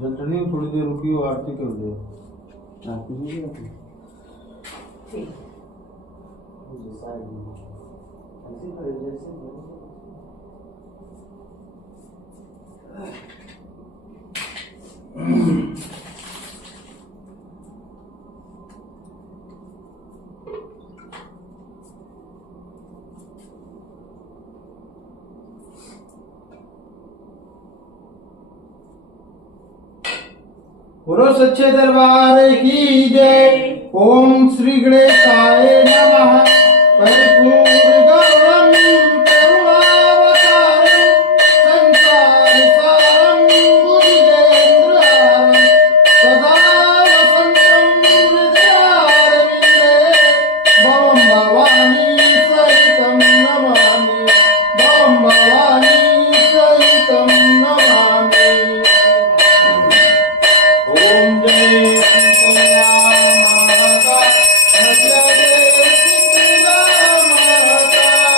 जटनी थोड़ी देर रुकी हो, आरती कर दो। आरती नहीं होती ठीक जैसा ऐसे करे जैसे बोलो सच्चे दरबार की जय। ओम श्री गणेशाय नमः। परिपूर्ण गौरम करुणावतारम संसार सारम बुद्धिदेन्द्रहारम सदा वसंतम हृदयारविंदे भवं भवानी सहितं नमामि। भवं भवानी सहितं नमामि। ओम जय सीता माता, जय सीता माता।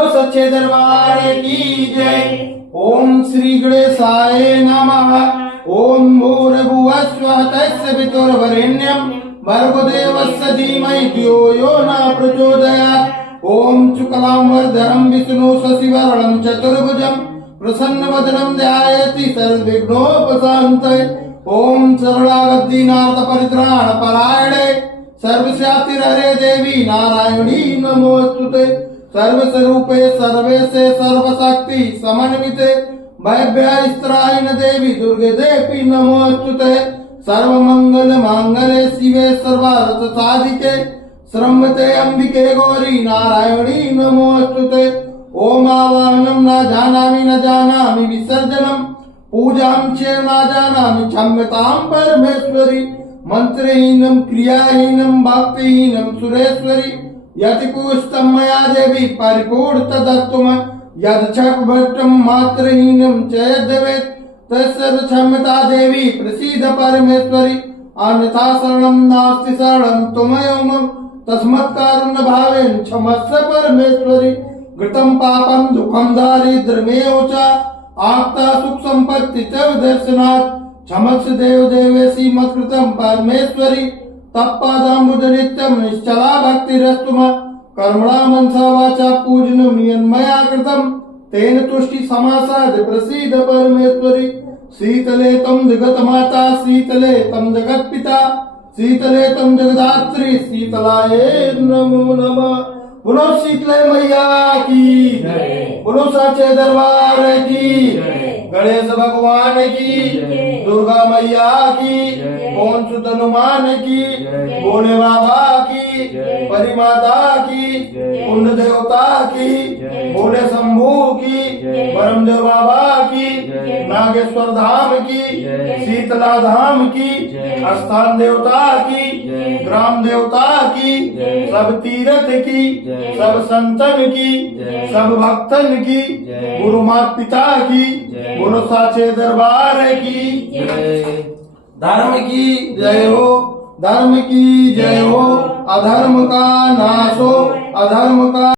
बोलो सच्चे दरबार की जय। ओम श्री गणेशाय नमः। ओम भूर्भुवस्सुवः तत्सवितुर्वरेण्यं भर्गो देवस्य धीमहि धियो यो न प्रचोदयात्। ओम शुक्लांबरधरं विष्णु शशिवर्णं चतुर्भुजं प्रसन्नवदनं ध्यायति सर्वविघ्नोपशान्तये। ओम सरलागद्दीनाथ परित्राण परायणे सर्वस्यातिहरे देवी नारायणी नमोस्तुते। सर्वस्वरूपे सर्वेशे सर्वशक्ति समन्विते भव्यास्त्रायण देवी दुर्गे देवी नमोस्तुते। सर्वमंगल मांगल्ये शिवे सर्वार्थ साधिके शरण्ये अंबिके गौरी नारायणी नमोस्तुते। ओम आवाहनं न जानामि विसर्जनं पूजां च न जानामि क्षम्यतां परमेश्वरी। मंत्रहीनं क्रियाहीनं भक्तिहीनं सुरेश्वरी यति कुष्ठं मया देवी परिपूर्ण तदस्तु यदक्षभट्टं मात्रहीनं च यद्भवेत् तस्य क्षम्यता देवी प्रसीद परमेश्वरी। अन्यथा शरणं नास्ति शरणं त्वमेव मम तस्मत्कारुण्य भावेन क्षमस्व परमेश्वरी। कृतं पापं दुःखं दारिद्र्यमेव च आप्ता सुख संपत्ति च दर्शनात् क्षमस्व देव देवेशी मत्कृतं परमेश्वरी। तत्पादाम्बुज नित्यं निश्चला भक्तिरस्तु मम कर्मणा मनसा वाचा पूजनं यन्मया कृतं तेन तुष्टि समासाद प्रसीद परमेश्वरी। शीतले त्वं जगन्माता शीतले त्वं जगत्पिता शीतले त्वं जगदात्री शीतलाय नमो नमः। बोलो शीतले मैया की जय। बोलो सच्चे दरबार की जय। गणेश भगवान की जय। दुर्गा मैया की जय। पवन सुत हनुमान की जय। भोले बाबा की जय। परिमाता की जय। कुंड देवता की जय। भोले शंभू की जय। ब्रह्मदेव बाबा की जय। नागेश्वर धाम की जय। शीतला धाम की जय। स्थान देवता की जय। ग्राम देवता की जय। सब तीर्थ की जय। सब संतन की जय। सब भक्तन की जय। गुरु माता पिता की जय। बोलो साचे दरबार की जय। धर्म की जय हो, धर्म की जय हो। अधर्म का नाश हो, अधर्म का